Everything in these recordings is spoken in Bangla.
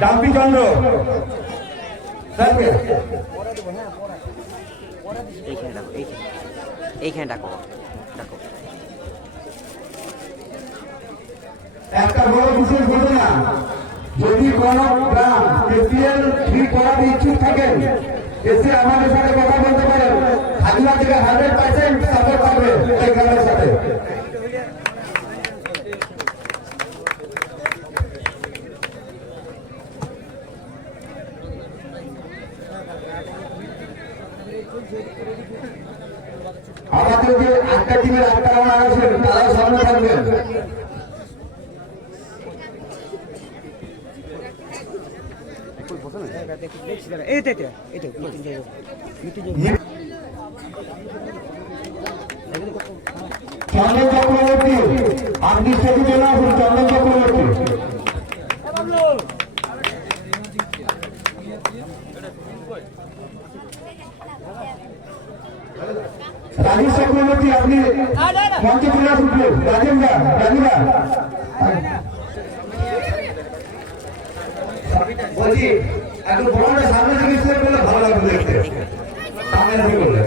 ডাম্পি চন্দ্র এইখানে ডাকো ডাকো। একটা বড় বিশেষ ঘটনা, যদি কোন গ্রাম এসিএল ফ্রি করার ইচ্ছুক থাকেন এসে আমাদের সাথে কথা বলতে পারেন। হাজিরা থেকে 100% সাপোর্ট পাবে এই গ্রামের সাথে। আমাদের যে 8টা টিমের 8টা রানার আছেন তারাও সামনে থাকবেন। চন্দন চক্রবর্তী আপনি স্টেজে চলে আসুন। চন্দন চক্রবর্তী রাজেশ চক্রবর্তী আপনি মঞ্চে চলে আসুন। রাজেন্দা রাজুদা বলছি একটু বড়টা সামনে থেকে স্টেজ করলে ভালো লাগবে দেখতে। সামনে থেকে বললে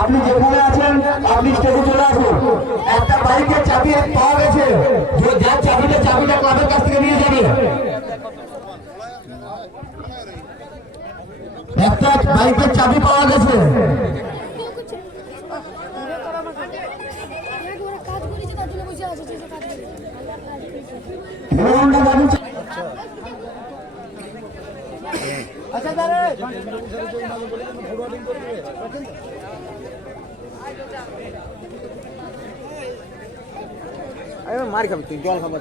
আপনি যেখানে আছেন আপনি স্টেজে চলে আসুন। একটা বাইকের চাবি পাওয়া গেছে, যার চাবিটা ক্লাবের কাছ থেকে নিয়ে যাবে। একটা বাইকের চাবি পাওয়া গেছে। মার খাবি তুই, জল খাবার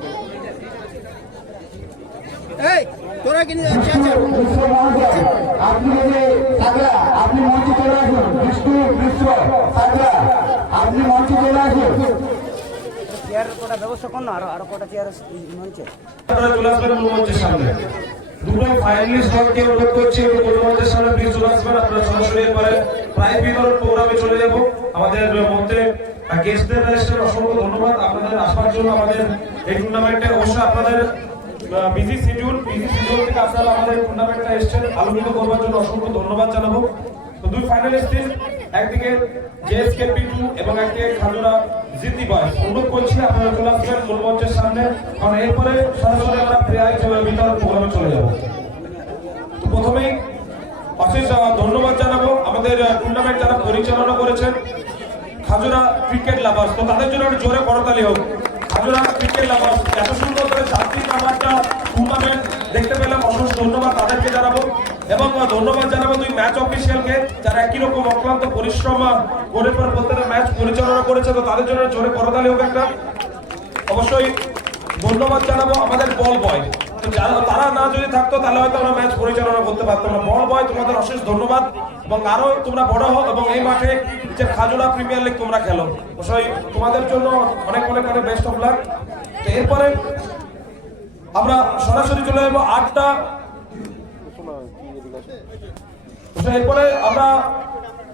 আপনি মঞ্চে চলে আসুন। বিষ্ণু মিশ্র আপনি মঞ্চে চলে আসুন। চেয়ারের কটা ব্যবস্থা কর না, আরো কটা চেয়ার মঞ্চে চলে আসবেন মঞ্চের সামনে। দুটো ফাইনালিস্ট দলকে অনুরোধ করছি মঞ্চের সামনে প্লিজ চলে আসবেন। আপনারা সরাসরি এবারে প্রাইজ বিতরণ প্রোগ্রামে চলে যাব। আমাদের মধ্যে গেস্টদের অসংখ্য ধন্যবাদ আপনাদের আসার জন্য। আমাদের এই টুর্নামেন্টে অবশ্যই আপনাদের বিজি শিডিউল থেকে আপনারা আমাদের টুর্নামেন্টটা এসেছেন আলোকিত করবার জন্য অসংখ্য ধন্যবাদ জানাবো। তো দুই ফাইনালিস্ট টিম, একদিকে জেএসকেপি2 এবং একদিকে খাজুরা জিতি বয়স। অনুরোধ করছি আপনারা চলে আসবেন মূল মঞ্চের সামনে, কারণ এরপরে সরাসরি আমরা প্রাইজ বিতরণ প্রোগ্রামে চলে যাব। তো প্রথমেই অশেষ ধন্যবাদ জানাবো আমাদের টুর্নামেন্ট যারা পরিচালনা করেছেন, খাজুরা ক্রিকেট লাভার্স। তো তাদের জন্য জোরে করতালি হোক। খাজুরা ক্রিকেট লাভার্স এত সুন্দর করে চারদিন আমরা একটা টুর্নামেন্ট দেখতে পেলাম, অশেষ ধন্যবাদ তাদেরকে জানাবো। এবং ধন্যবাদ জানাবো দুই ম্যাচ অফিসিয়ালকে যারা একই রকম অক্লান্ত পরিশ্রম করে পরে প্রত্যেকটা ম্যাচ পরিচালনা করেছে। তো তাদের জন্য জোরে করতালি হোক একটা। অবশ্যই ধন্যবাদ জানাবো আমাদের বল বয়। তো তারা না যদি থাকতো তাহলে হয়তো আমরা ম্যাচ পরিচালনা করতে পারতাম না। বল বয় তোমাদের অশেষ ধন্যবাদ এবং আরো তোমরা বড় হও এবং এই মাঠে যে খাজুরা প্রিমিয়ার লিগ তোমরা খেলো। অবশ্যই তোমাদের জন্য অনেক অনেক অনেক বেস্ট অফ লাক। তো এরপরে আমরা সরাসরি চলে যাবো 8টা। এরপরে আমরা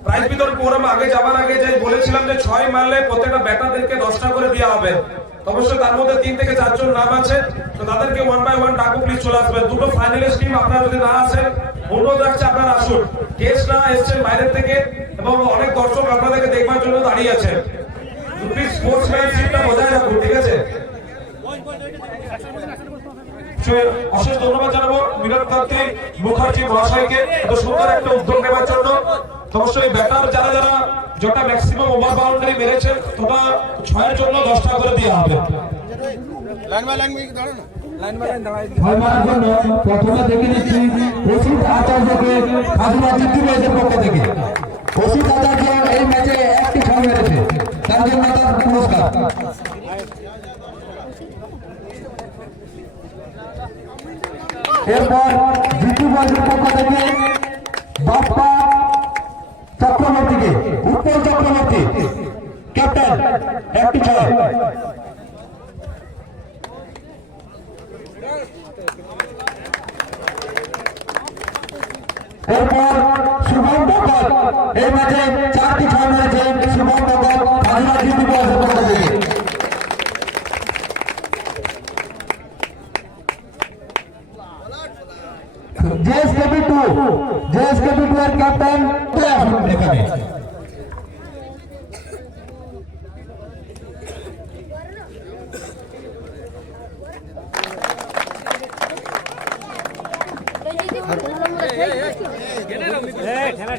প্রাইজ বিতরণ প্রোগ্রামে আগে যাবার আগে যাই বলেছিলাম যে 6 মারলে প্রত্যেকটা ব্যাটারদেরকে 10টা করে দেওয়া হবে। অবশ্যই তার মধ্যে 3 থেকে 4 জন নাম আছে। তো তাদেরকে 1 বাই 1 ডাকো, প্লিজ চলে আসবেন। দুটো ফাইনালিস্ট টিম আপনারা যদি না আসেন অনুরোধ রাখছি আপনারা আসুন। গেস্টরা এসেছেন বাইরের থেকে এবং অনেক দর্শক আপনাদেরকে দেখবার জন্য দাঁড়িয়ে আছে। প্লিজ স্পোর্টসম্যানশিপটা বজায় রাখুন, ঠিক আছে? অশেষ ধন্যবাদ জানাবো মিলনকান্তি মুখার্জি মহাশয়কে এত সুন্দর একটা উদ্যোগ নেওয়ার জন্য। অবশ্যই ব্যাটার যারা যারা যেটা ম্যাক্সিমাম ওভার বাউন্ডারি মেরেছেন তোমরা 6 এর জন্য 10টা করে দেওয়া হবে। ছয় মাসের জন্য প্রথমে দেখে নিচ্ছি অসিত আচার্যকে খাজুরা জিতু রয়েছে পক্ষ থেকে। অসিত আচার্য এই ম্যাচে একটি ছয় মেরেছে, তার জন্য তার পুরস্কার। এরপর জিতু বয়সের পক্ষ থেকে বাপ্পা চক্রবর্তীকে, উৎপল চক্রবর্তী ক্যাপ্টেন, একটি ছয়। এরপর শুভম ভগত এই ম্যাচে 4টি ছয় মেরেছে। শুভম ভগত খাজুরা জিতু বয়সের পক্ষ থেকে। জেএসকেবি 2 এর ক্যাপ্টেন এখানে।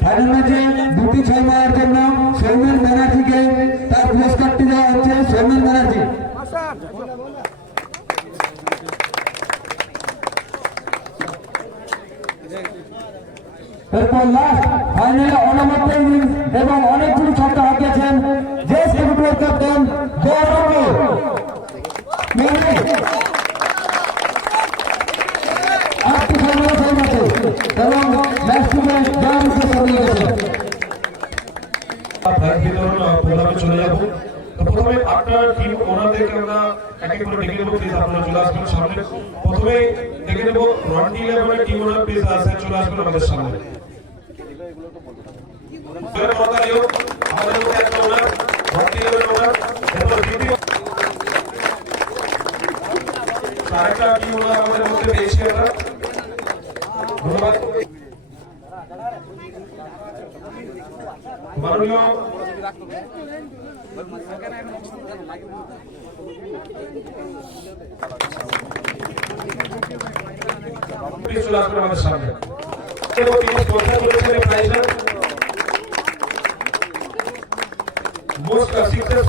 ফাইনাল ম্যাচে দুটি ছয় মারার জন্য সৌমেন ব্যানার্জিকে তার পুরস্কারটি দেওয়া হচ্ছে। সৌমেন ব্যানার্জি। এরপর লাস্ট ফাইনালে অনামত ইনিংস এবং অনেকগুলি ছক্কা হাঁকিয়েছেন জেএসকেবি এর ক্যাপ্টেন গৌরব। আটটি ছয় মেরেছে এই ম্যাচে এবং ম্যাচটিকে জয়ের মুখে সরিয়ে গেছেন। প্রোগ্রামে চলে যাব। তো প্রথমে আপনার টিম ওনারদেরকে আমরা এক এক করে ডেকে নেবো, প্লিজ আপনারা চলে আসবেন সামনে। প্রথমে ডেকে নেবো রন্টি লেভেলের টিম ওনার, প্লিজ চলে আসবেন আমাদের সামনে। আমাদের মধ্যে একটা ওনার, রন্টি লেভেলের ওনার, এরপর দ্বিতীয় আরেকটা টিম ওনার আমাদের মধ্যে পেয়েছি আমরা। ধন্যবাদ। মাননীয় চলে আসবেন আমাদের সামনে। মোস্ট সিক্সেস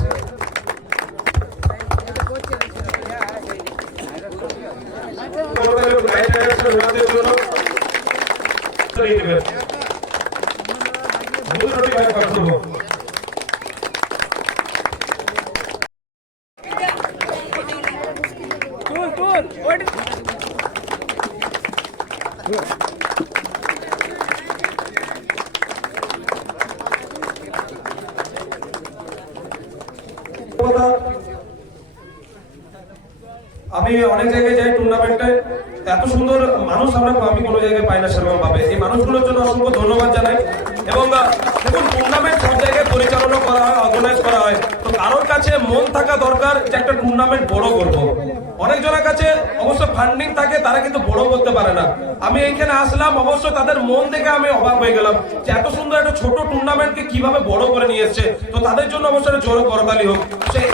আমি অনেক জায়গায় যাই টুর্নামেন্টে, এত সুন্দর মানুষ আমি কোনো জায়গায় পাই না সেরকম ভাবে। এই মানুষগুলোর জন্য অসংখ্য ধন্যবাদ জানাই। এবং দেখুন, টুর্নামেন্ট সব জায়গায় পরিচালনা করা হয়, অর্গানাইজ করা হয়। তো কারোর কাছে মন থাকা দরকার যে একটা টুর্নামেন্ট বড় করব। অনেকজনের কাছে অবশ্য ফান্ডিং থাকে, তারা কিন্তু বড় করতে পারে না। আমি এইখানে আসলাম, অবশ্য তাদের মন দেখে আমি অবাক হয়ে গেলাম যে এত সুন্দর একটা ছোট টুর্নামেন্টকে কিভাবে বড় করে নিয়ে এসছে। তো তাদের জন্য অবশ্যই জোরে করতালি হোক। সেই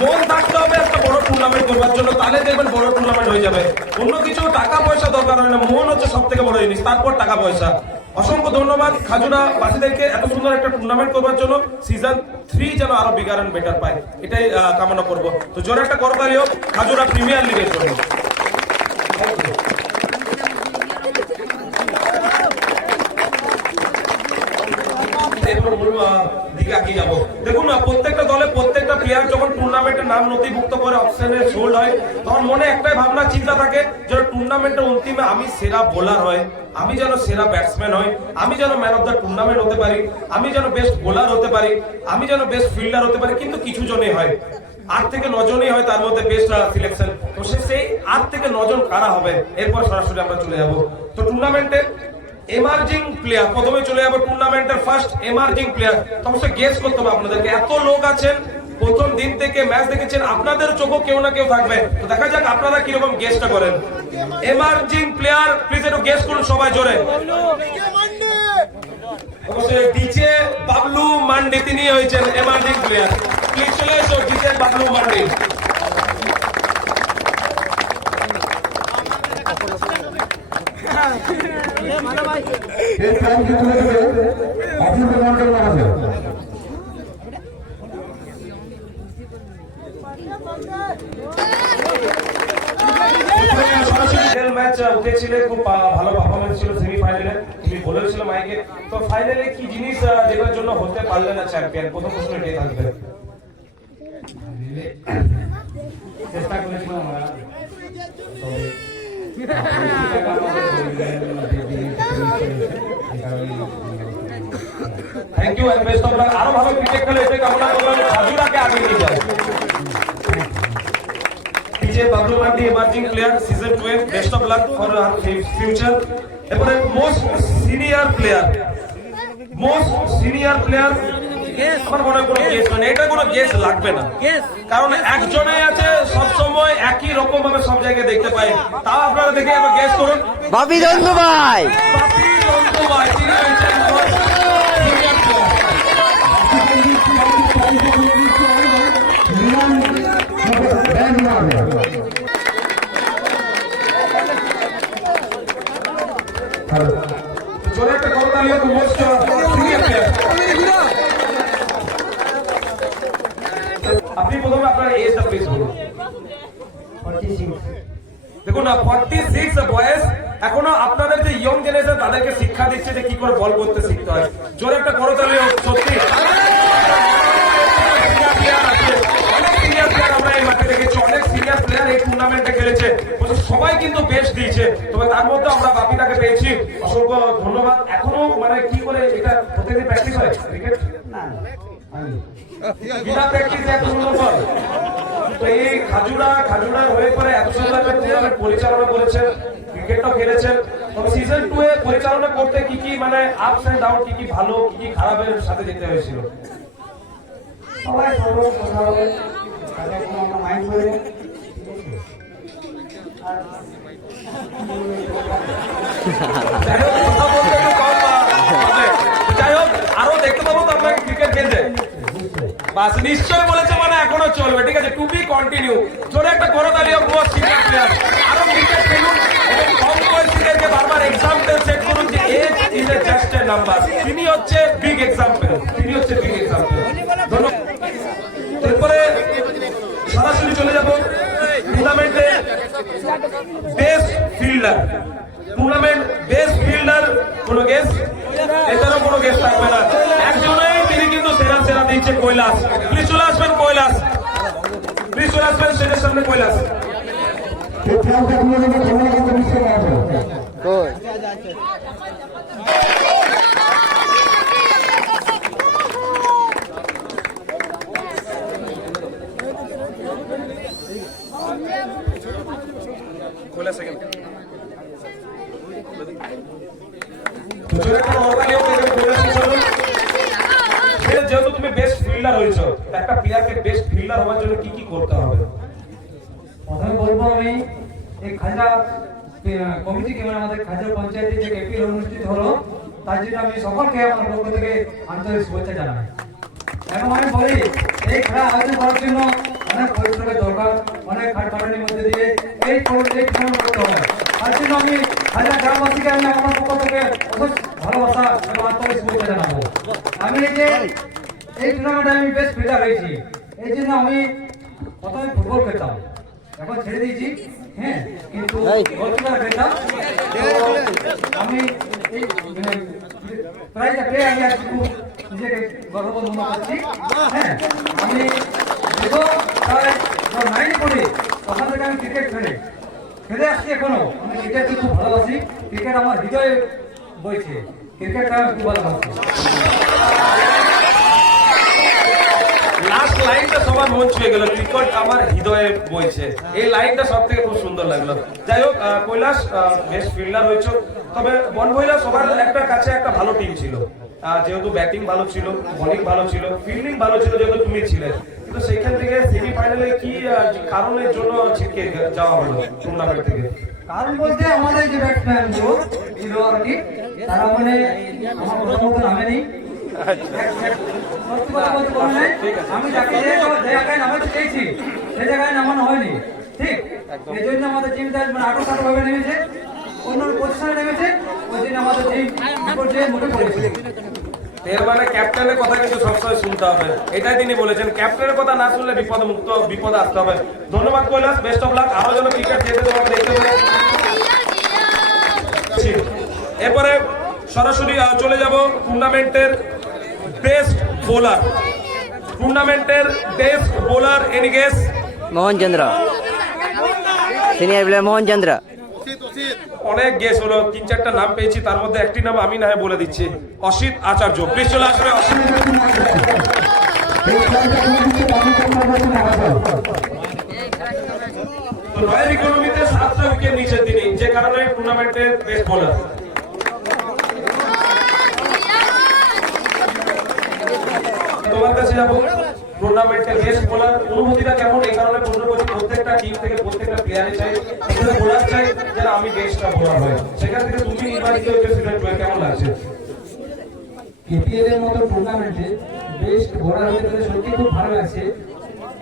মন থাকতে হবে একটা বড় টুর্নামেন্ট করবার জন্য, তাহলে দেখবেন বড় টুর্নামেন্ট হয়ে যাবে। অন্য কিছু টাকা পয়সা দরকার হয় না, মন হচ্ছে সব থেকে বড় জিনিস, তারপর টাকা পয়সা। অসংখ্য ধন্যবাদ খাজুরা বাসীদেরকে এত সুন্দর একটা টুর্নামেন্ট করবার জন্য। সিজন 3 যেন আরো বিগার এন্ড বেটার পায়, এটাই কামনা করবো। তো জোরে একটা করতালি হোক খাজুরা প্রিমিয়ার লিগের জন্য। দেখুন, প্রত্যেকটা দলে প্রত্যেকটা প্লেয়ার যখন টুর্নামেন্টের নাম নথিভুক্ত করে অপশনে সোল্ড হয়, তখন মনে একটাই ভাবনা চিন্তা থাকে যে টুর্নামেন্টের অন্তিমে আমি সেরা বোলার হয়, আমি যেন সেরা ব্যাটসম্যান হয়, আমি যেন ম্যান অফ দ্য টুর্নামেন্ট হতে পারি, আমি যেন বেস্ট বোলার হতে পারি, আমি যেন বেস্ট ফিল্ডার হতে পারি। কিন্তু কিছু জনই হয়, 8 থেকে 9 জনই হয় তার মধ্যে বেস্ট সিলেকশন। তো সেই 8 থেকে 9 জন কারা হবে, এরপর সরাসরি আমরা চলে যাব। তো টুর্নামেন্টের এমার্জিং প্লেয়ার, প্রথমে চলে যাবো টুর্নামেন্টের ফার্স্ট এমার্জিং প্লেয়ার। অবশ্যই গেস করতে হবে আপনাদেরকে, এত লোক আছেন, প্রথম দিন থেকে ম্যাচ দেখেছেন, আপনাদের চোখও কেউ না কেউ থাকবে। তো দেখা যাক আপনারা কিরকম গেসটা করেন। এমার্জিং প্লেয়ার, প্লিজ একটু গেস করুন সবাই জোরে। অবশ্যই ডিজে বাবলু মান্ডি, তিনি হয়েছেন এমার্জিং প্লেয়ার। প্লিজ চলে এসো ডিজে বাবলু মান্ডি। এই উঠেছিলে, খুব ভালো পারফরমেন্স ছিল সেমিফাইনালে, তুমি বলেছিল মাইকে। তো ফাইনালে কি জিনিস যেটার জন্য হতে পারলে না চ্যাম্পিয়ন? প্রথম প্রশ্ন এটাই থাকবে। চেষ্টা করেছিলাম আমরা, thank you and best of luck. আরো ভালো ক্রিকেট খেলে এটাই কামনা করলাম, খাজুরাকে আগে নিয়ে যায়। PJ Bablu mandi emerging player season 12, best of luck for future. এরপরে মোস্ট সিনিয়র প্লেয়ার, আমার মনে হয় কোনো গেস মানে এটা কোনো গেস লাগবে না, কারণ একজনেই আছে সবসময় একই রকম ভাবে সব জায়গায় দেখতে পাই। তাও আপনারা দেখে আবার গেস করুন। বাপি দন্দু ভাই, বাপি রন্তু ভাই, তিনি হচ্ছেন আমার senior player। জোরে একটা কথা নিয়ে তো মোস্ট সিনিয়র প্লেয়ার। আপনি প্রথমে আপনার এজটা প্লিজ বলুন। 46। দেখুন না, 46 বয়স, এখনো আপনাদের যে ইয়ং জেনারেশন তাদেরকে শিক্ষা দিচ্ছে যে কি করে বল করতে শিখতে হয়। জোরে একটা করতালি হোক। সত্যি অনেক সিনিয়র প্লেয়ার আমরা এই মাঠে দেখেছি, অনেক সিনিয়র প্লেয়ার এই টুর্নামেন্টে খেলেছে, সবাই কিন্তু বেস্ট দিয়েছে। তবে তার মধ্যে আমরা বাপিটাকে পেয়েছি, অসংখ্য ধন্যবাদ। এখনো মানে কি করে এটা প্রত্যেকদিন প্র্যাকটিস হয় ক্রিকেট? বিনা প্র্যাকটিসে এত সুন্দর বল। তো এই খাজুরা হয়ে পরে এত সুন্দর একটা টুর্নামেন্ট পরিচালনা করেছেন, ক্রিকেটও খেলেছেন। তবে সিজন 2 এ পরিচালনা করতে কি কি মানে আপস এন্ড ডাউন, কি কি ভালো কি কি খারাপের সাথে যেতে হয়েছিল? সবাই সবার কথা বলে, তাদের কোনো আমরা মাইন্ড করে যাই হোক, কথা বলতে একটু কম হবে। যাই হোক, আরো দেখতে পাবো তো আপনাকে ক্রিকেট খেলতে? বাস নিশ্চয় বলেছে মানে এখনো চলবে, ঠিক আছে, টু বি কন্টিনিউ। জোরে একটা করতালি হোক মোস্ট সিনিয়র প্লেয়ার। আরো ক্রিকেট খেলুন এবং কম বয়সীদেরকে বারবার এক্সাম্পল সেট করুন যে age is a just a number. তিনি হচ্ছে বিগ এক্সাম্পল, ধন্যবাদ। এরপরে সরাসরি চলে যাব টুর্নামেন্টে বেস্ট ফিল্ডার। কোনো গেস? এটারও কোনো গেস থাকবে না, একজনেই তিনি কিন্তু সেরা দিচ্ছে, কৈলাস। প্লিজ চলে আসবেন কৈলাস, স্টেজের সামনে কৈলাস। কই কৈলাস সেকেন্ড। যেহেতু তুমি বেস্ট ফিল্ডার হয়েছো, একটা প্লেয়ারকে বেস্ট ফিল্ডার হওয়ার জন্য কি কি করতে হবে? প্রথমে বলবো আমি এই খাজা কমিটিকে, মানে আমাদের খাজা পঞ্চায়েতে যে কেপিএল অনুষ্ঠিত হলো, তার জন্য আমি সকলকে আমার পক্ষ থেকে আন্তরিক শুভেচ্ছা জানাই। এবং আমি বলি এই খেলা আয়োজন করার জন্য অনেক পরিশ্রমের দরকার, অনেক খাটখাটানির মধ্যে দিয়ে এই টুর্নামেন্ট করতে হবে। তার জন্য আমি খাজা গ্রামবাসীকে আমি আমার পক্ষ থেকে অনেক ভালোবাসা এবং আন্তরিক শুভেচ্ছা জানাবো। আমি এই টুর্নামেন্টে আমি বেস্ট ফিল্ডার হয়েছি, এই জন্য আমি প্রথমে ফুটবল খেলতাম, এখন ছেড়ে দিয়েছি, হ্যাঁ, কিন্তু গোলকিপার খেলতাম। আমি এই প্রাইজটা পেয়ে আমি আজকে খুব নিজেকে গর্ববোধ মনে করছি। হ্যাঁ, আমি প্রায় 9 পড়ি, তখন থেকে আমি ক্রিকেট খেলে আসছি, এখনো আমি ক্রিকেটকে খুব ভালোবাসি। ক্রিকেট আমার হৃদয়ে বইছে, ক্রিকেটটা আমি খুব ভালোবাসি। লাস্ট লাইনটা সবার মন ছুঁয়ে গেল, ক্রিকেট আমার হৃদয়ে বইছে, এই লাইনটা সব থেকে খুব সুন্দর লাগলো। যাই হোক, কৈলাস বেস্ট ফিল্ডার হয়েছে, তবে বনভৈলা সবার একটা কাছে একটা ভালো টিম ছিল, যেহেতু ব্যাটিং ভালো ছিল, বোলিং ভালো ছিল, ফিল্ডিং ভালো ছিল, যেহেতু তুমি ছিলে। কিন্তু সেখান থেকে সেমিফাইনালে কি কারণের জন্য ছিটকে যাওয়া হলো টুর্নামেন্ট থেকে? কারণ বলতে আমাদের যে ব্যাটসম্যান ছিল আর কি, তারা মানে আমার কথা মতো নামেনি। আমি যাকে যে জায়গায় নামাতে চেয়েছি সে জায়গায় নামানো হয়নি, ঠিক। এই জন্য আমাদের টিমটা মানে আটো ভাবে নেমেছে, অন্য পজিশনে নেমেছে, ওই জন্য আমাদের টিম বিপর্যয়ে মুখে পড়েছে। এর মানে ক্যাপ্টেনের কথা কিন্তু সবসময় শুনতে হবে, এটাই তিনি বলেছেন, ক্যাপ্টেনের কথা না শুনলে বিপদে আসতে হবে। ধন্যবাদ কৈলাস, বেস্ট অফ লাক। আরো যেন ক্রিকেট খেলতে তোমাকে দেখতে পাই। এরপরে সরাসরি চলে যাব টুর্নামেন্টের বেস্ট বোলার। টুর্নামেন্টের বেস্ট বোলার এনি গেস? মোহন চন্দ্র, সিনিয়র প্লেয়ার মোহন চন্দ্র। অনেক গেস হলো, 3-4টা নাম পেয়েছি, তার মধ্যে একটি নাম আমি না হয় বলে দিচ্ছি, অসিত আচার্য। প্লিজ চলে আসবে অসিত। তো রয়্যাল ইকোনমিতে 7টা উইকেট নিয়েছেন তিনি, যে কারণে টুর্নামেন্টের বেস্ট বোলার। তোমার কাছে যাবো, টুর্নামেন্টের বেস্ট বোলার অনুভূতিটা কেমন? এই কারণে প্রশ্ন করছি, প্রত্যেকটা টিম থেকে প্রত্যেকটা প্লেয়ারে চাই, বোলার চাই যারা আমি বেস্টটা বোলার হয়, সেখান থেকে তুমি নির্বাচিত হয়েছে, কেমন লাগছে? কেপিএল এর মতো টুর্নামেন্টে বেস্ট বোলার হতে পেরে সত্যি খুব ভালো লাগছে।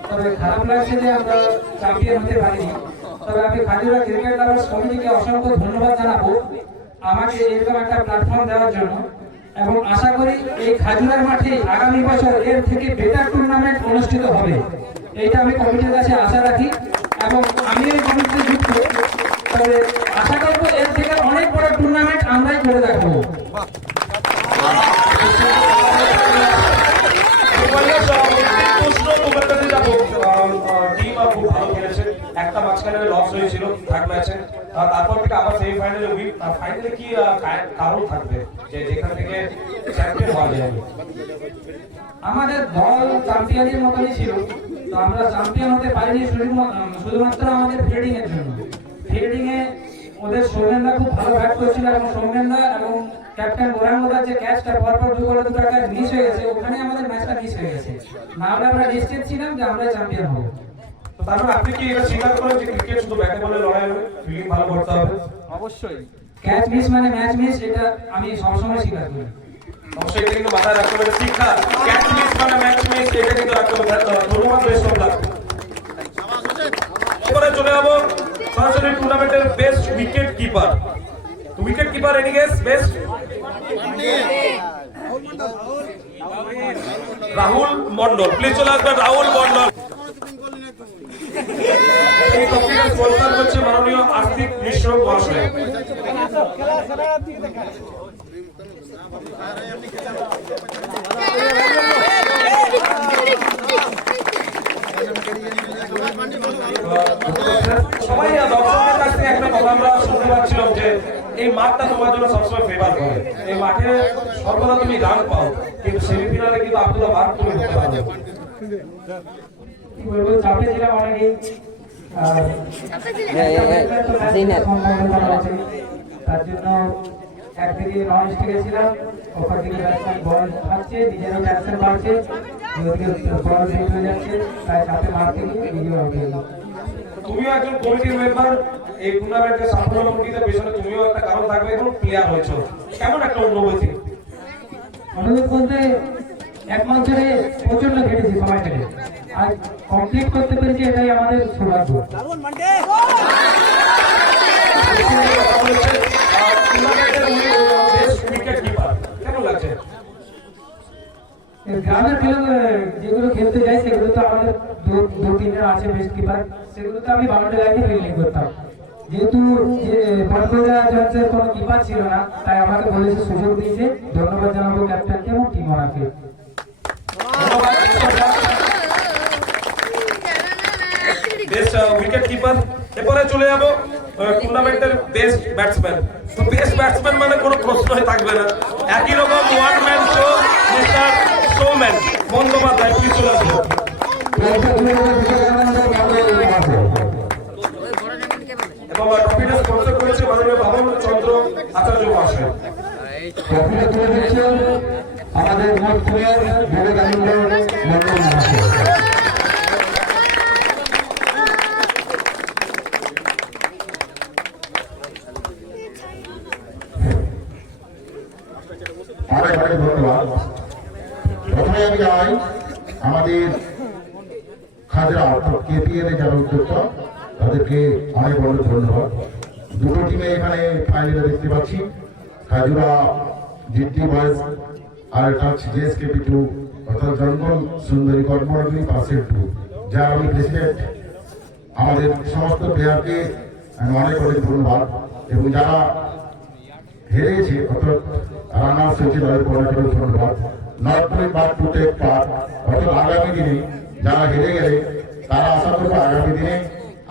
তবে খারাপ লাগছে যে আমরা চ্যাম্পিয়ন হতে পারিনি। তবে আমি খাজুরা ক্রিকেট লাভার্স কমিটিকে অসংখ্য ধন্যবাদ জানাবো আমাকে এরকম একটা প্ল্যাটফর্ম দেওয়ার জন্য, এবং আশা করি এই খাজুরার মাঠে আগামী বছর এর থেকে বেটার টুর্নামেন্ট অনুষ্ঠিত হবে, এইটা আমি কমিটির কাছে আশা রাখি। এবং আমি এই কমিটিতে যুক্ত, তবে আশা করবো এর থেকে অনেক বড় টুর্নামেন্ট আমরাই করে রাখবো। একটা মাঝখানে লস হয়েছিল থার্ড ম্যাচে, তারপর থেকে আবার সেমিফাইনালে উইন। ফাইনালে কি কারণ থাকবে যে যেখান থেকে চ্যাম্পিয়ন হওয়া যায়? আমাদের দল চ্যাম্পিয়নের মতনই ছিল, তো আমরা চ্যাম্পিয়ন হতে পারিনি শুধুমাত্র আমাদের ফিল্ডিং এর জন্য। ফিল্ডিং এ ওদের সৌমেনরা খুব ভালো ব্যাট করেছিল, এবং সৌমেনরা এবং ক্যাপ্টেন গোরাঙ্গদার যে ক্যাচটা পরপর দুটো ক্যাচ মিস হয়ে গেছে, ওখানে আমাদের ম্যাচটা মিস হয়ে গেছে। না হলে আমরা নিশ্চিত ছিলাম যে আমরা চ্যাম্পিয়ন হব। তারপর আপনি কি এটা স্বীকার করেন যে ক্রিকেট শুধু ব্যাটে বলে লড়াই হবে, ফিল্ডিং ভালো করতে হবে? অবশ্যই ক্যাচ মিস মানে ম্যাচ মিস, এটা আমি সবসময় স্বীকার করি। অবশ্যই এটা কিন্তু মাথায় রাখতে হবে, শিক্ষা ক্যাচ মিস মানে ম্যাচ মিস, এটা কিন্তু রাখতে হবে। ধন্যবাদ, বেস্ট অফ লাক। এবারে চলে যাবো সরাসরি টুর্নামেন্টের best wicket keeper. Wicket keeper any guess? Best Rahul Mondal. Please চলে আসবেন রাহুল মন্ডল। এই টপিকে স্পন্সর করছে মাননীয় আস্তিক মিশ্র মহাশয়। সবাই দর্শকদের কাছ থেকে একটা কথা আমরা শুনতে পাচ্ছিলাম যে এই মাঠটা তোমার জন্য সবসময় ফেভার করে, এই মাঠে সর্বদা তুমি রান পাও, কিন্তু সেমিফাইনালে কিন্তু আব্দুল্লাহ বাদ তুমি হতে পারো। কি বলবো, চাপে ছিলাম অনেকেই, তার জন্য একদিকে নন স্টিকে ছিলাম, ওপর দিকে ব্যাটসম্যান বল খাচ্ছে, নিজেরও টেনশন বাড়ছে, ওদিকে বল হিট হয়ে যাচ্ছে, তাই চাপে মারতে গিয়ে নিজেও আউট হয়ে গেল। তুমিও একজন কমিটির মেম্বার, এই টুর্নামেন্টের সাফল্যমণ্ডিত পেছনে তুমিও একটা কারণ থাকবে, এখন প্লেয়ার হয়েছো, কেমন একটা অনুভূতি? অনুভূতি বলতে এক বছরে প্রচন্ড খেটেছি সময় কেটে, আর কমপ্লিট করতে পেরেছি, এটাই আমাদের সৌভাগ্য। গ্রামের খেলা যেগুলো খেলতে যাই সেগুলো তো আমাদের দু তিনজন আছে বেস্ট কিপার, সেগুলো তো আমি বাউন্ডারি লাইনে ফিল্ডিং করতাম। যেহেতু বড়গোড়া জয়েন্টের কোনো কিপার ছিল না, তাই আমাকে বলেছে, সুযোগ দিয়েছে। ধন্যবাদ জানাবো ক্যাপ্টেনকে এবং টিম ওনাকে। Best wicket keeper. এরপরে চলে যাবো টুর্নামেন্টের বেস্ট ব্যাটসম্যান। তো বেস্ট ব্যাটসম্যান মানে কোনো প্রশ্নই থাকবে না, একই রকম one man show mister Soumen Bandyopadhyay. Please চলে আসবো। এবং ট্রফিটা স্পন্সর করেছে মাননীয় ভাবন চন্দ্র আচার্য মহাশয়। আমাদের মোট প্লেয়ার বিবেকানন্দ মন্ডল মহাশয়। অনেক অনেক ধন্যবাদ। প্রথমে আমি জানাই আমাদের খাজরা অর্থাৎ কেপিএল এ যারা উদ্যোক্তা, তাদেরকে অনেক অনেক ধন্যবাদ। দুটো টিমে এখানে ফাইনালে দেখতে পাচ্ছি, খাজুরা জিটি বয়েজ আর একটা হচ্ছে জেএসকেপি 2 অর্থাৎ জঙ্গল সুন্দরী কর্মরী পাশের 2, যার আমি প্রেসিডেন্ট। আমাদের সমস্ত প্লেয়ারকে অনেক অনেক ধন্যবাদ, এবং যারা হেরেছে, অর্থাৎ রানার্স হয়েছে তাদের কমিটির ধন্যবাদ। Not play part to take part, অর্থাৎ আগামী দিনে যারা হেরে গেলে তারা আশা করবো আগামী দিনে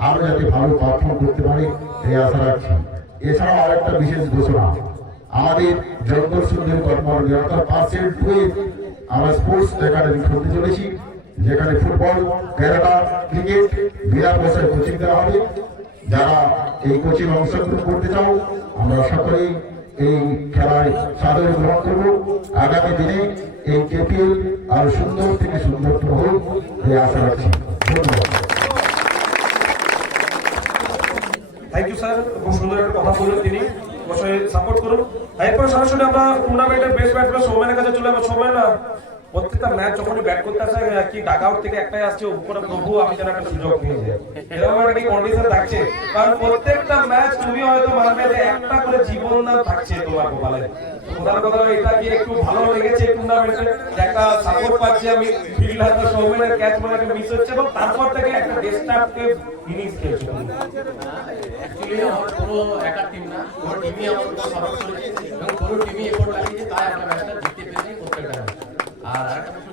আরো যাতে ভালো পারফর্ম করতে পারে এই আশা রাখছি। এছাড়াও আরেকটা বিশেষ ঘোষণা, আমাদের জঙ্গল সুন্দর কর্মী অর্থাৎ পার্সেন্ট আমরা স্পোর্টস একাডেমি খুলতে চলেছি, যেখানে ফুটবল, ক্যারাটা, ক্রিকেট বিনা পয়সায় কোচিং দেওয়া হবে। যারা এই কোচিং অংশগ্রহণ করতে চাও আমরা সকলেই এই খেলায় সাদরে গ্রহণ করব। আগামী দিনে এই কেপিএল আর সুন্দর থেকে সুন্দরতম হোক এই আশা রাখছি। ধন্যবাদ। থ্যাংক ইউ স্যার, খুব সুন্দর একটা কথা বললেন তিনি, অবশ্যই সাপোর্ট করুন। এরপর সরাসরি আমরা টুর্নামেন্টের বেস্ট ব্যাটসম্যান সৌমেনের কাছে চলে যাবো। সৌমেন, প্রত্যেকটা ম্যাচ যখনই ব্যাট করতে আসে কি ডাক আউট থেকে একটাই আসছে, উপরে প্রভু আমি যেন একটা সুযোগ পেয়ে যাই, এরকম একটা কন্ডিশন থাকছে। কারণ প্রত্যেকটা ম্যাচ তুমি হয়তো মানবে যে একটা করে জীবন না থাকছে তোমার কপালে। প্রধান কথা এটা কি একটু ভালো লেগেছে টুর্নামেন্টে, একটা সাপোর্ট পাচ্ছি আমি, ফিল্ডার তো সৌমেনের ক্যাচ মারাকে মিস হচ্ছে এবং তারপর থেকে একটা ডিস্ট্রাকটিভ ইনিংস খেলছে। অ্যাকচুয়ালি আমার কোনো একা টিম না, পুরো টিমই আমাদের সাপোর্ট করেছে এবং পুরো টিমই এফোর্ট লাগিয়েছে, তাই আমরা ম্যাচটা জিততে পেরেছি প্রত্যেকটা ম্যাচ। আর আরেকটা প্রশ্ন,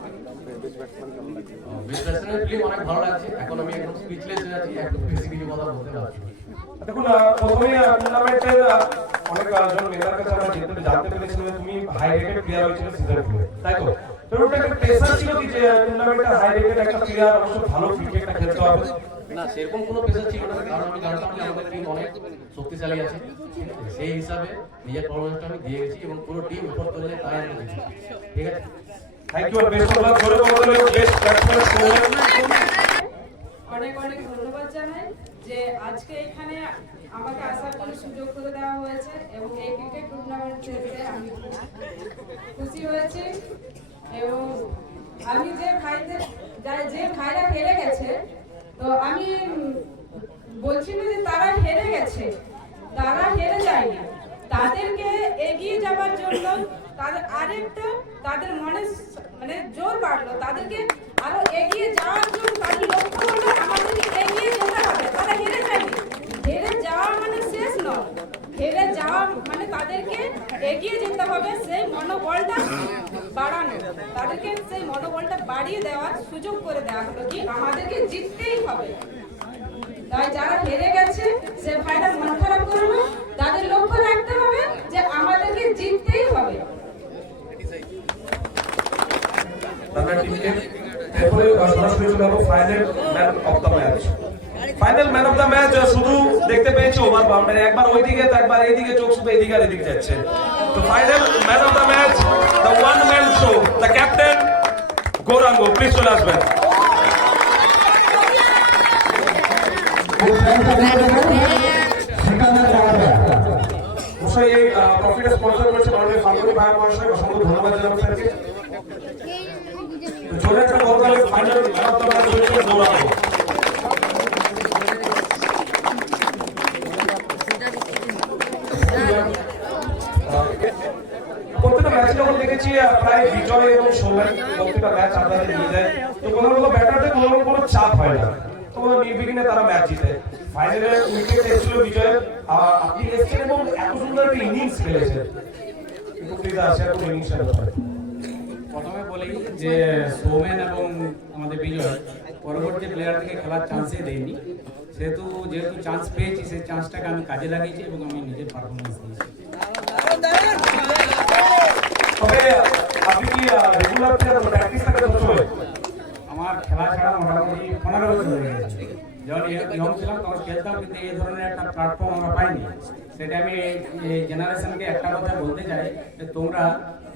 বিশ্লেষণের ফিল্ম অনেক ভালো লাগছে, এখন আমি একদম স্পিচলেস হয়ে আছি, একটু বেশি কিছু কথা বলতে পারছি। দেখুন, প্রথমেই টুর্নামেন্টের অনেক জন নেতার কাছে আমরা জানতে পেরেছিলাম যে তুমি হাই রেটেড প্লেয়ার হয়েছিল সিজন 2, তাই তো? তো ওটা একটা প্রেসার ছিল কি যে টুর্নামেন্টে হাই রেটেড একটা প্লেয়ার অবশ্য ভালো ক্রিকেটটা খেলতে হবে? না, সেরকম কোনো প্রেসার ছিল না, কারণ আমি জানতাম যে আমাদের টিম অনেক শক্তিশালী আছে, সেই হিসাবে নিজের পারফরমেন্সটা আমি দিয়ে গেছি এবং পুরো টিম এফোর্ট করেছে, তাই আমি জিতেছি। ঠিক আছে, থ্যাংক ইউ আর বেস্ট অফ লাক। জোরে বলতে বেস্ট ব্যাটসম্যান অনেক অনেক ধন্যবাদ জানাই যে আজকে এখানে আমাকে আসার কোনো সুযোগ করে দেওয়া হয়েছে এবং এই ক্রিকেট টুর্নামেন্ট খেলতে আমি খুশি হয়েছি। এবং আমি যে ভাইরা হেরে গেছে, তো আমি বলছি না যে তারা হেরে গেছে, তারা হেরে যায়নি, তাদেরকে এগিয়ে যাওয়ার জন্য তাদের আরেকটা তাদের মানে জোর বাড়লো, তাদেরকে আরো এগিয়ে যাওয়ার জন্য তাদের লক্ষ্য হলো আমাদেরকে এগিয়ে যেতে হবে। তারা হেরে যায়নি, হেরে যাওয়া মানে শেষ নয়, হেরে যাওয়া মানে তাদেরকে এগিয়ে যেতে হবে, সেই মনোবলটা বাড়ানো, তাদেরকে সেই মনোবলটা বাড়িয়ে দেওয়ার সুযোগ করে দেওয়া হলো কি আমাদেরকে জিততেই হবে। তাই যারা হেরে গেছে সে ভাইরা মন খারাপ করবে, তাদের লক্ষ্য রাখতে হবে যে আমাদেরকে জিততেই হবে। এরপরে সরাসরি চলে যাবো final man of the match. Final man of the match শুধু দেখতে পেয়েছি ওভার বাউন্ডারি, একবার ওইদিকে তো একবার এইদিকে, চোখ শুধু এইদিকে আর এদিকে যাচ্ছে। তো final man of the match, the one man show, the captain Gouranga, please চলে আসবেন। অবশ্যই এই ট্রফিটা স্পন্সর করেছে মাননীয় ফাল্গুনী ভাই মহাশয়, অসংখ্য ধন্যবাদ জানাবো স্যারকে। চলে একটা বলকালে final man of the match হয়েছে গৌরাঙ্গ। প্রত্যেকটা ম্যাচ যখন দেখেছি প্রায় বিজয় এবং সৌমেন প্রত্যেকটা ম্যাচ আপনাদের নিয়ে যায়, তো কোনো ব্যাটারদের কোনো চাপ হয় না, তো নির্বিঘ্নে তারা ম্যাচ জিতে। ফাইনালে উইকেট এসেছিল বিজয়ের, আপনি এসেছেন এবং এত সুন্দর একটা ইনিংস খেলেছেন, প্রথমে বলি যে সৌমেন এবং আমাদের বিজয় পরবর্তী প্লেয়ারকে খেলার চান্সই দেয়নি, যেহেতু চান্স পেয়েছি সেই চান্সটাকে আমি কাজে লাগিয়েছি এবং আমি নিজের পারফরমেন্স দিয়েছি। তবে আপনি কি রেগুলার প্র্যাকটিস থাকে তো? আমার খেলা ছাড়া মোটামুটি 15 বছর হয়ে গেছে। যখন ইয়ং ছিলাম তখন খেলতাম, কিন্তু এই ধরনের একটা প্ল্যাটফর্ম আমরা পাইনি। সেটা আমি এই জেনারেশনকে একটা কথা বলতে চাই যে তোমরা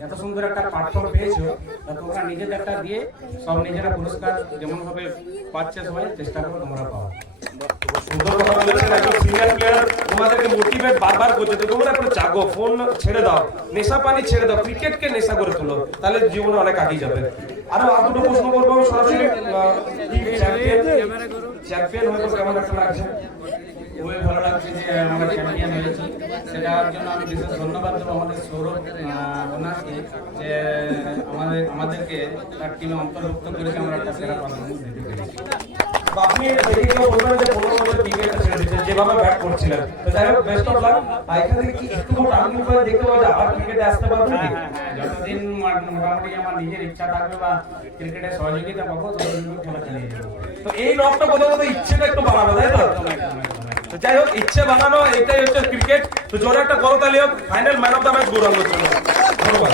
এত সুন্দর একটা প্ল্যাটফর্ম পেয়েছো, তা তোমরা নিজেদের একটা দিয়ে সব নিজেরা পুরস্কার যেমনভাবে পাচ্ছে সবাই চেষ্টা করো তোমরা পাও। সুন্দর কথা বলেছেন, একজন সিনিয়র প্লেয়ার তোমাদেরকে মোটিভেট বারবার করছে, তো তোমরা একটু জাগো, ফোন ছেড়ে দাও, নেশা পানি ছেড়ে দাও, ক্রিকেটকে নেশা করে তোলো, তাহলে জীবনে অনেক আগিয়ে যাবে। আরো দুটো প্রশ্ন করবো সরাসরি, চ্যাম্পিয়ন হয়ে কেমন একটা লাগছে? খুবই ভালো লাগছে যে আমরা চ্যাম্পিয়ন হয়েছি, সেটার জন্য আমি বিশেষ ধন্যবাদ দেবো আমাদের সৌরভ ওনাকে, যে আমাদেরকে তার টিমে অন্তর্ভুক্ত করেছে, আমরা একটা সেরা পারফরমেন্স দিতে পেরেছি। আপনি বলবেন যে 15 বছর ক্রিকেট ছেড়ে দিচ্ছেন, যে যেভাবে ব্যাট করছিলেন। তো যাই হোক, বেস্ট অফ লাক। এখান থেকে কি একটু টার্নিং পয়েন্ট দেখতে পাওয়া যায়, আবার ক্রিকেটে আসতে পারবেন কি? যতদিন মোটামুটি আমার নিজের ইচ্ছা থাকবে বা ক্রিকেটের সহযোগিতা পাবো ততদিন খেলা চালিয়ে যাবো। তো এই নকটা প্রথমত ইচ্ছেটা একটু বাড়ানো, তাই তো? তো যাই হোক, ইচ্ছে বানানো, এটাই হচ্ছে ক্রিকেট। তো জোরে একটা করতালি হোক final man of the match গৌরাঙ্গর জন্য। ধন্যবাদ।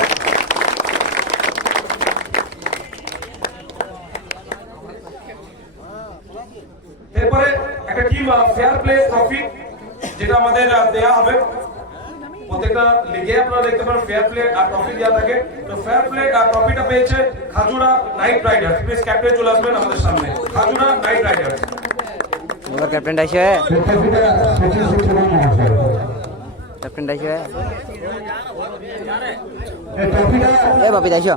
এরপরে একটা টিম ফেয়ার প্লে ট্রফি, যেটা আমাদের দেয়া হবে। প্রত্যেকটা লিগে আপনারা দেখতে পারেন ফেয়ার প্লে আর ট্রফি দেওয়া থাকে। তো ফেয়ার প্লে আর ট্রফিটা পেয়েছে Khajura night Riders. Please captain চলে আসবেন আমাদের সামনে। Khajura night Riders. এবার ক্যাপ্টেন ডাইছে, এই ট্রফিটা সচিন সুকুমার মহাশয়। ক্যাপ্টেন ডাইছে, এই ট্রফিটা এ বাপি ডাইছো,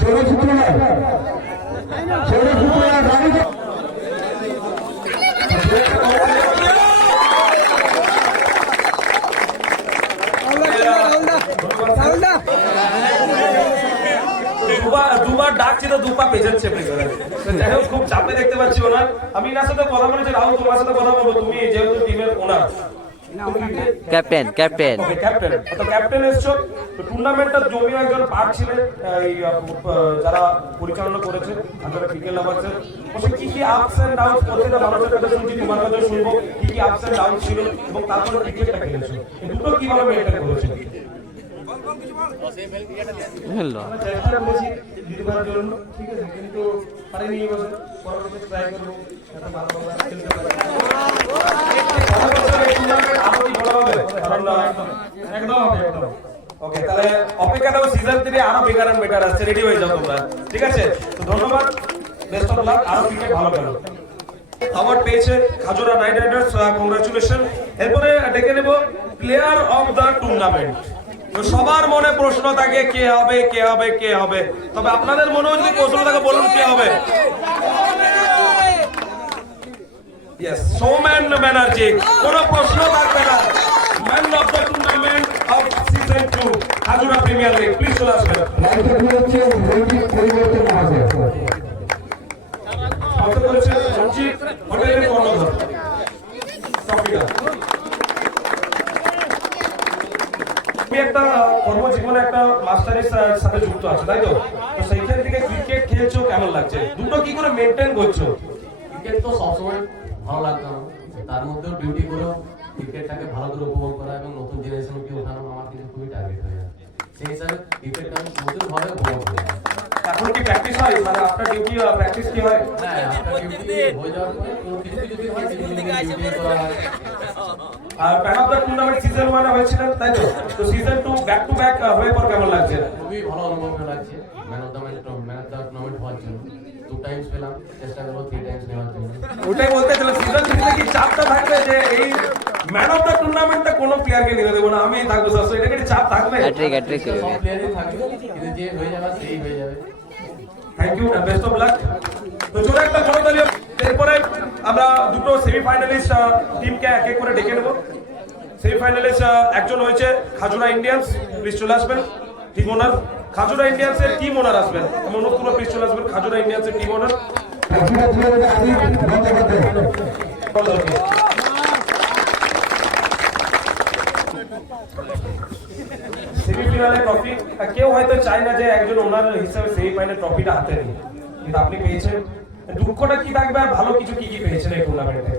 সচিন সুকুমার, সচিন সুকুমার গাড়ি দুবার ডাকছি তো দুপা পেছাচ্ছে পেছনে। যাই হোক, খুব চাপে দেখতে পাচ্ছি ওনার। আমি এনার সাথে কথা বলেছি, রাহুল তোমার সাথে কথা বলবো, তুমি যেহেতু টিমের ওনার ক্যাপ্টেন ক্যাপ্টেন ক্যাপ্টেন, তো ক্যাপ্টেন এসছো। তো টুর্নামেন্টটা জমিও একজন পার্ট ছিলেন এই যারা পরিচালনা করেছে আপনারা ক্রিকেট লাভার্সের। কি কি আপস এন্ড ডাউনস প্রত্যেকটা মানুষের কাছে শুনছি, তোমার কাছে শুনবো কি কি আপস এন্ড ডাউন ছিল এবং তারপরে ক্রিকেটটা খেলেছো, এই দুটো কিভাবে মেনটেন করেছো? চেষ্টা করেছি দিতে পারার জন্য, ঠিক আছে, কিন্তু পারিনি এই বছর। পরবর্তীতে ট্রাই করবো যাতে ভালোভাবে খেলতে পারি। ওকে, তাহলে অপেক্ষা থাকো সিজন 3 আরো বিগার এন্ড বেটার আসছে, রেডি হয়ে যাও তোমরা, ঠিক আছে? তো ধন্যবাদ, বেস্ট অফ লাক, আরো ক্রিকেট ভালো খেলো। অ্যাওয়ার্ড পেয়েছে খাজুরা নাইট রাইডার্স, কংগ্রাচুলেশন। এরপরে ডেকে নেব প্লেয়ার অফ দ্য টুর্নামেন্ট। তো সবার মনে প্রশ্ন থাকে কে হবে কে হবে কে হবে, তবে আপনাদের মনেও যদি প্রশ্ন থাকে বলুন কে হবে। ইয়েস, সৌমেন ব্যানার্জি, কোনো প্রশ্ন থাকবে না। Man of the tournament off season 2 Khajura premier league, please চলে আসবেন। লাইভটা হচ্ছে রঞ্জিত পরিবর্তন মহাশয়। কত করেছে রঞ্জিত হোটেলের কর্ণধার। ট্রফিটা তুমি একটা কর্মজীবনে একটা মাস্টারের সাথে যুক্ত আছো, তাই তো? তো সেইখান থেকে ক্রিকেট খেলছো, কেমন লাগছে? দুটো কি করে মেনটেন করছো? ক্রিকেট তো সবসময় ভালো লাগতো আমার, তার মধ্যেও ডিউটি করেও ক্রিকেটটাকে ভালো করে উপভোগ করা এবং নতুন জেনারেশনকে ওঠানো আমার কিন্তু খুবই টার্গেট হয়ে যায়। সেই হিসাবে ক্রিকেটটা আমি নতুনভাবে উপভোগ করি। এখন কি প্র্যাকটিস হয়, মানে আপনার ডিউটি প্র্যাকটিস কি হয়? হ্যাঁ, আপনার ডিউটি হয়ে যাওয়ার পরে কিছু কিছু দিন হয় ডিউটি করা হয়। আর man of the tournament season 1 হয়েছিলেন, তাই তো? তো সিজন 2 ব্যাক টু ব্যাক হয়ে পর কেমন লাগছে? খুবই ভালো অনুভব লাগছে ম্যান অফ দ্য টুর্নামেন্ট হওয়ার জন্য। 2 টাইমস পেলাম, চেষ্টা করবো 3 টাইমস নেওয়ার জন্য। ওটাই বলতে চাইলাম, সিজন 3 কি চাপটা থাকবে যে এই ম্যান অফ দ্য টুর্নামেন্টটা কোনো প্লেয়ারকে নিতে দেবো না, আমি থাকবো সবসময়, এটা কি চাপ থাকবে? হ্যাট্রিক হ্যাট্রিক সব প্লেয়ারই থাকবে, কিন্তু যে হয়ে যাবে সেই হয়ে যাবে। Thank you, best of luck. তো জোরে একটা বড় তালি। এরপরে আমরা দুটো সেমিফাইনালিস্ট টিমকে এক এক করে ডেকে নেব। সেমিফাইনালিস্ট একজন হয়েছে খাজুরা ইন্ডিয়ান্স, প্লিজ চলে আসবেন টিম ওনার। খাজুরা ইন্ডিয়ান্সের টিম ওনার আসবেন, আমি অনুরোধ করবো প্লিজ চলে আসবেন খাজুরা ইন্ডিয়ান্সের টিম ওনার। ট্রফিটা তুলে দেবে আমি বন্ধ করতে। সেমিফাইনালে ট্রফি কেউ হয়তো চায় না যে একজন ওনার হিসাবে সেমিফাইনাল ট্রফিটা হাতে নেই, কিন্তু আপনি পেয়েছেন। দুঃখটা কি থাকবে আর ভালো কিছু কি কি পেয়েছেন এই টুর্নামেন্টে?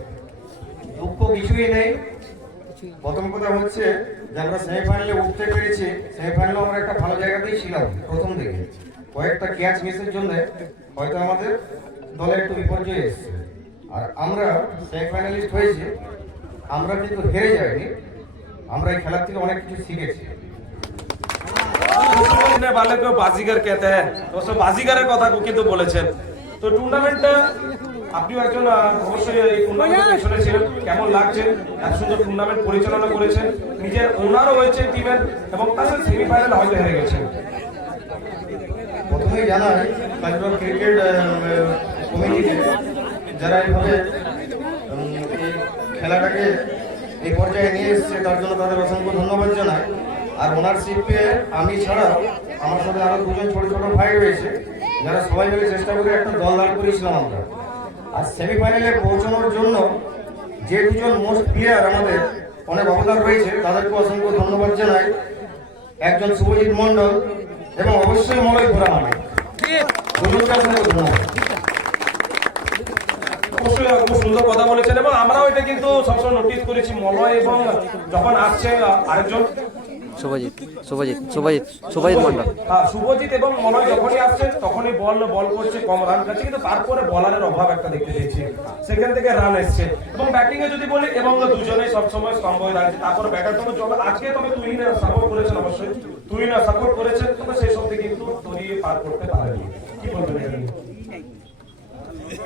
দুঃখ কিছুই নেই। প্রথম কথা হচ্ছে যে আমরা সেমিফাইনালে উঠতে পেরেছি। সেমিফাইনালে আমরা একটা ভালো জায়গাতেই ছিলাম প্রথম দিকে। কয়েকটা ক্যাচ মিসের জন্য হয়তো আমাদের দলে একটু বিপর্যয় এসেছে। আর আমরা সেমিফাইনালিস্ট হয়েছি, আমরা কিন্তু হেরে যাইনি। আমরা এই খেলার থেকে অনেক কিছু শিখেছি। वाले को बाजीगर कहते हैं, तो बाजीगरेর কথা কিন্তু বলেছেন। তো টুর্নামেন্টটা আপনিও একজন অবশ্যই এই টুর্নামেন্টের পেছনে ছিলেন, কেমন লাগছে? এত সুন্দর টুর্নামেন্ট পরিচালনা করেছেন, নিজের ওনারও হয়েছে টিমের এবং তাদের সেমিফাইনাল হয়তো হেরে গেছেন। প্রথমেই জানাই খাজুরা ক্রিকেট কমিটিকে, যারা এইভাবে এই খেলাটাকে এই পর্যায়ে নিয়ে এসেছে, তার জন্য তাদের অসংখ্য ধন্যবাদ জানাই। আর ওনারশিপে আমি ছাড়াও আমার সাথে আরো দুজন ছোট ছোট ভাই রয়েছে, যারা সবাই মিলে চেষ্টা করে একটা দল দাঁড় করেছিলাম আমরা। আর সেমিফাইনালে পৌঁছানোর জন্য যে দুজন মোস্ট প্লেয়ার আমাদের অনেক অবদান রয়েছে তাদেরকে অসংখ্য ধন্যবাদ জানাই। একজন শুভজিৎ মন্ডল এবং অবশ্যই মলয় ঘোরা মানে দুজনকে অসংখ্য ধন্যবাদ। অবশ্যই খুব সুন্দর কথা বলেছেন এবং আমরাও এটা কিন্তু সবসময় নোটিস করেছি মলয় এবং যখন আসছে আরেকজন শুভজিৎ শুভজিৎ শুভজিৎ শুভজিৎ মন্ডল। শুভজিৎ এবং মলয় যখনই আসছে তখনই বল করছে, কম রান করছে, কিন্তু তারপরে বলারের অভাব একটা দেখতে পেয়েছি, সেখান থেকে রান এসছে। এবং ব্যাটিং এ যদি বলি এবং দুজনেই সবসময় স্তম্ভ হয়ে দাঁড়িয়েছে। তারপরে ব্যাটার তবে আজকে তবে তুই না সাপোর্ট করেছেন, অবশ্যই তুই না সাপোর্ট করেছেন, তবে সেই সব থেকে কিন্তু তৈরি পার করতে পারেনি। কি বলবেন এটা নিয়ে?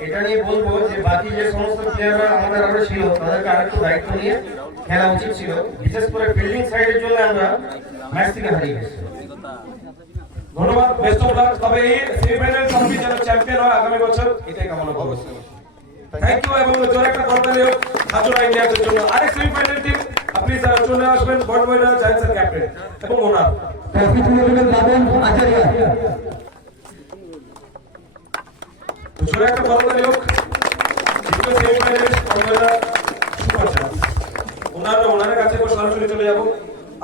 এটা নিয়ে বলবো যে বাকি যে সমস্ত প্লেয়াররা আমাদের আরো ছিল তাদেরকে আরেকটু দায়িত্ব নিয়ে খেলা উচিত ছিল। বিশেষ করে ফিল্ডিং সাইডের জন্য আমরা ম্যাচ থেকে হারিয়ে গেছি। ধন্যবাদ, বেস্ট অফ লাক। তবে এই সেমিফাইনাল ট্রফি যেন চ্যাম্পিয়ন হয় আগামী বছর, এটাই কামনা করব। থ্যাংক ইউ এবং জোরে একটা করতালি হোক খাজুরা ইন্ডিয়ার জন্য। আরেক সেমিফাইনাল টিম আপনি স্যার চলে আসবেন, বড় বড় জায়েন্ট স্যার ক্যাপ্টেন এবং ওনার ট্রফি তুলে দেবেন দাদন আচার্য। জোরে একটা করতালি হোক দ্বিতীয় সেমিফাইনালিস্ট কর্মকর্তা সুপার চান্স। ওনার কাছে সরাসরি চলে যাব।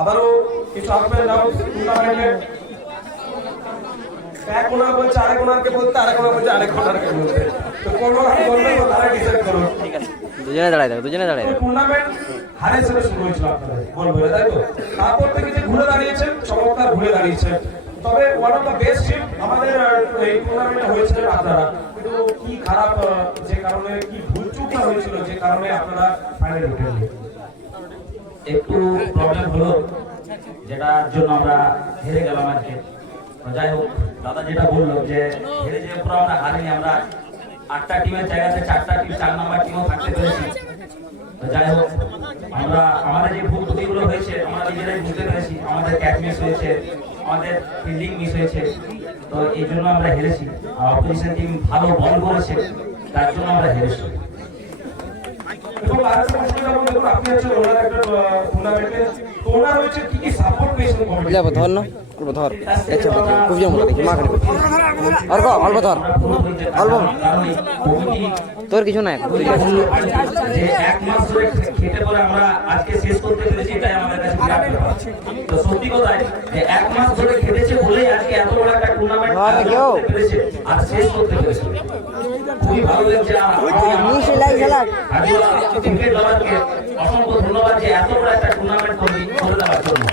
আবারও কিছু আসবেন নাও টুর্নামেন্টে এক ওনার বলছে আরেক ওনারকে বলতে, আরেক ওনার বলছে আরেক ওনারকে বলতে, তো কোন বলবে তো তারা ডিসাইড করুন। দুজনে দাঁড়ায় থাকো, দুজনে দাঁড়ায় থাকো। টুর্নামেন্ট হারে ছেড়ে শুরু হয়েছিল আপনাদের বলবো, তাই তো? তারপর থেকে যে ঘুরে দাঁড়িয়েছেন, চমৎকার ঘুরে দাঁড়িয়েছেন। তবে one of the best team আমাদের এই টুর্নামেন্টে হয়েছিলেন আপনারা। কিন্তু কি খারাপ যে কারণে, কি ভুলচুকটা হয়েছিল যে কারণে আপনারা ফাইনালে উঠেননি? একটু প্রবলেম হলো যেটার জন্য আমরা হেরে গেলাম আজকে। যাই হোক, দাদা যেটা বললো যে হেরে যে পুরো আমরা হারিনি, আমরা 8টা টিমের জায়গাতে 4টা টিম 4 নাম্বার টিমও থাকতে পেরেছি। যাই হোক, আমরা আমাদের যে ভুল ত্রুটিগুলো হয়েছে আমরা নিজেরাই বুঝতে পেরেছি। আমাদের ক্যাচ মিস হয়েছে, আমাদের ফিল্ডিং মিস হয়েছে, তো এই জন্য আমরা হেরেছি। অপোজিশন টিম ভালো বল করেছে, তার জন্য আমরা হেরেছি। এবং আরেকটা প্রশ্ন যেমন দেখুন, আপনি হচ্ছে ওনার একটা টুর্নামেন্টে তো ওনার হচ্ছে কি কি সাপোর্ট পেয়েছেন কমিটি? যাবো ধর না, অল্প ধর, দেখছো খুব জমা দেখি মা অল্প অল্প ধর, অল্প তোর কিছু নাই। যে এক মাস ধরে খেটে পরে আমরা আজকে শেষ করতে পেরেছি, এটাই আমাদের কাছে বিরাট ব্যাপার। তো সত্যি কথাই যে এক মাস ধরে খেটেছে বলেই আজকে এত বড় একটা টুর্নামেন্ট করতে পেরেছে আর শেষ করতে পেরেছে। খুবই ভালো লাগছে। ক্রিকেট লাভারকে অসংখ্য ধন্যবাদ যে এত বড় একটা টুর্নামেন্ট করে দেওয়ার জন্য।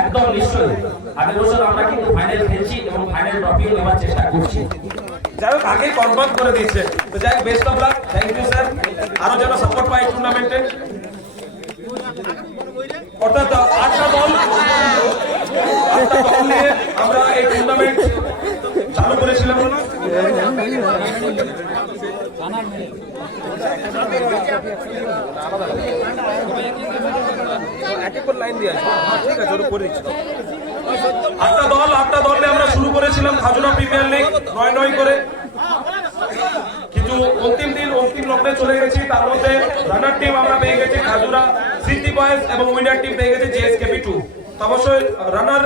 একদম নিশ্চয়ই। আগের বছর আমরা কিন্তু ফাইনাল খেলছি এবং ফাইনাল ট্রফি নেওয়ার চেষ্টা করছি। যাই হোক, আগে কনফার্ম করে দিচ্ছে। তো যাই হোক, best of luck. Thank you sir. আরো যেন সাপোর্ট পাই টুর্নামেন্টে। অর্থাৎ 8টা দল নিয়ে আমরা এই টুর্নামেন্ট চালু করেছিলাম। আটটা দল নিয়ে আমরা শুরু করেছিলাম খাজুরা প্রিমিয়ার লিগ 9-9 করে, কিন্তু অন্তিম লগ্নে চলে গেছি। তার মধ্যে রানার টিম আমরা পেয়ে গেছি খাজুরা সিটি বয়েজ এবং উইনার টিম পেয়ে গেছে জেএসকেপি 2। অবশ্যই রানার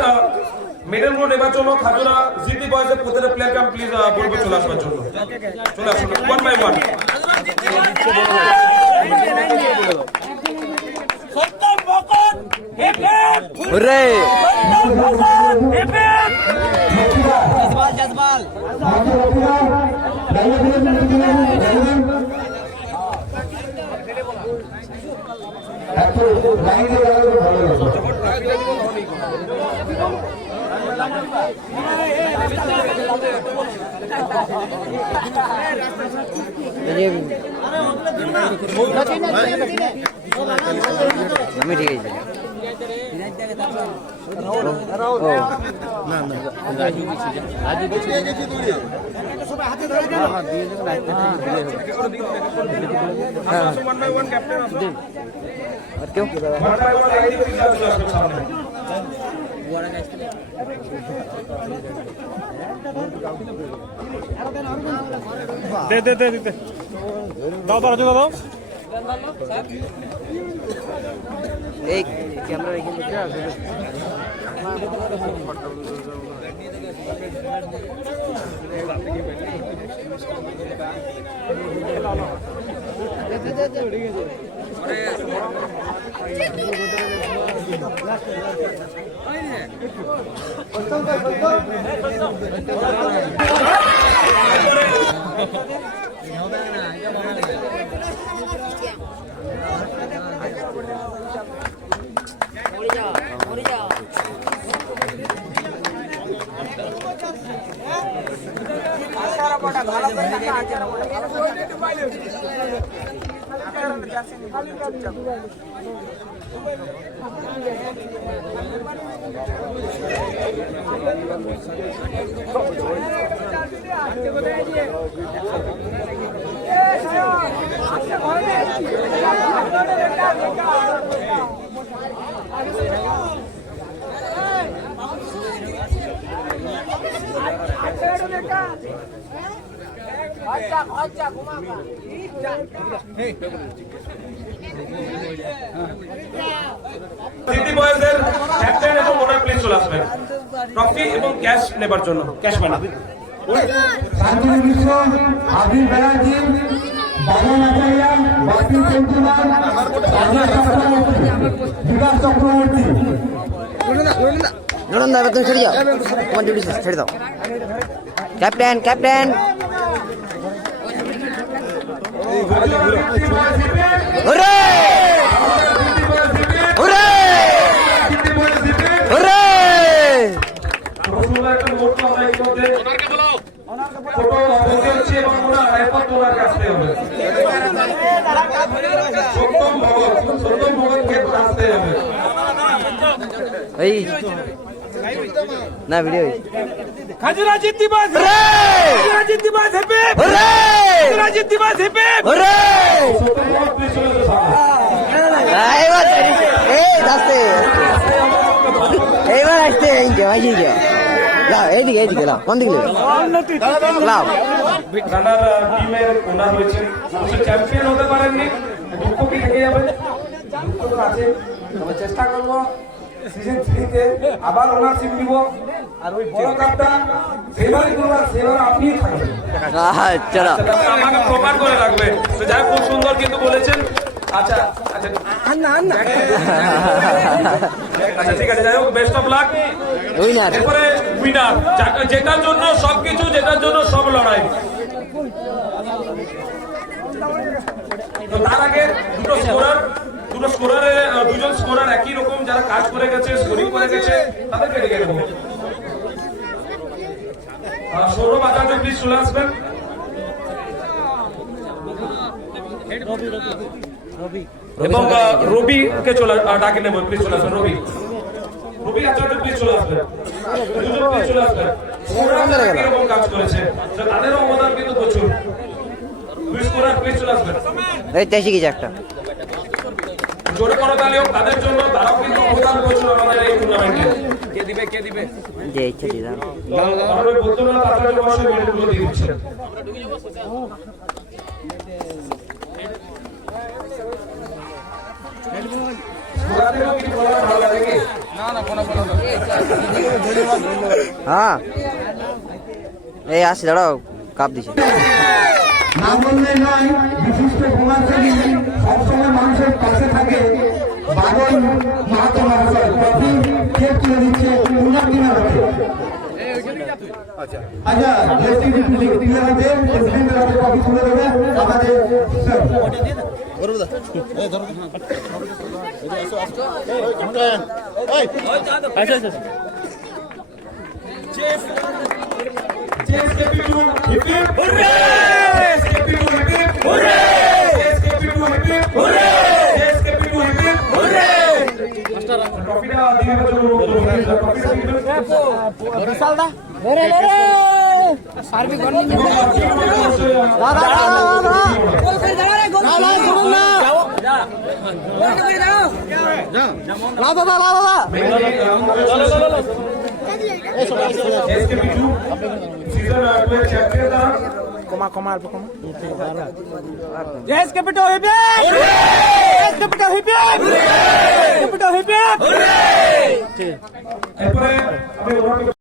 মিডল রোড নেবার জন্য খাজুরা সিটি বয়েজ এর প্রত্যেকটা প্লেয়ারকে আমি প্লিজ বলবো চলে আসবার জন্য। চলে আসুন 1 by 1। রে আমি ঠিক আছে। এই ক্যামেরা রেখে সিটি বয়েজের ক্যাপ্টেন এবং ওনার প্লিজ চলে আসবেন ট্রফি এবং ক্যাশ নেবার জন্য, ক্যাশ মানি। শান্তনু মিশ্র, আবির ব্যানার্জি, বাবন আচার্য, বাপি চন্দ্রমান, রাজেশ চক্রবর্তী, বিকাশ চক্রবর্তী। জোরন দা, এবার তুমি ছেড়ে যাও, তোমার ডিউটি শেষ, ছেড়ে দাও। ক্যাপ্টেন ক্যাপ্টেন ওরে ওরে ওরে রসুল্লাহ একটা মুহূর্ত আমরা এই মধ্যে ফটো বলতে হচ্ছে এবং ওনার আইপড তোলার আসতে হবে। সত্যম ভগতকে আসতে হবে। এই না ভিডিও খাজুরা জিন্দাবাদ ওরে খাজুরা জিন্দাবাদ হেপে ওরে খাজুরা জিন্দাবাদ হেপে ওরে সত্যম ভগত প্লিজ চলে এসো সামনে। এবার এই আসতে এবার আসতে এইদিকে এইদিকে লাও এইদিকে এইদিকে লাও কোন দিকে লাও রানার টিমের ওনার হয়েছে, অবশ্য চ্যাম্পিয়ন হতে পারেননি, দুঃখ কি থেকে যাবে? দুঃখ তো আছে, তবে চেষ্টা করবো সিজন 3-তে আবার ওনারশিপ নিব, আর ওই বড় কাপটা সেবারই করবো, সেবার আপনিই থাকবেন। চলো আমাকে প্রমাণ করে রাখবে। তো যাই হোক, খুব সুন্দর কিন্তু বলেছেন। আচ্ছা আচ্ছা আচ্ছা ঠিক আছে, যাই হোক, বেস্ট অফ লাক। উইনার এরপরে উইনার, যেটার জন্য সবকিছু, যেটার জন্য সব লড়াই। তো তার আগে দুটো স্কোরারে দুজন স্কোরার একই রকম যারা কাজ করে গেছে, স্কোরিং করে গেছে, তাদেরকে ডেকে দেবো। সৌরভ আচার্য প্লিজ চলে আসবেন। এবং রবিকে চলে ডাকে নেবো, প্লিজ চলে আসবেন। রবি আচার্য প্লিজ চলে আসবেন। দুজন প্লিজ চলে আসবেন। এরকম কাজ করেছে, তো তাদেরও অবদান কিন্তু প্রচুর। দুই স্কোরার প্লিজ চলে আসবেন। এই তেইশে গেছে একটা জোরে করতালি হোক তাদের জন্য, তারাও কিন্তু অবদান প্রচুর আমাদের এই টুর্নামেন্টে। যে ইচ্ছা দিলাম আমরা বৈদ্যনাথ আচার্য মহাশয় মেডেলগুলো দিয়ে দিচ্ছেন। হ্যাঁ এই আসি দাঁড়াও কাপ দিছে না বললে নয়, বিশিষ্ট কুমারী সবসময় মানুষের পাশে থাকে। বাদল মাহাতো মহাশয় কফি কেক তুলে দিচ্ছে উনার দিনের রক্ষে। আচ্ছা এসটি তুলে হবে, এসডির হাতে কফি তুলে দেবে আমাদের Yes, capital hip hip! Yes, capital hip hip! Capital hip hip! এরপরে আমি ওনাকে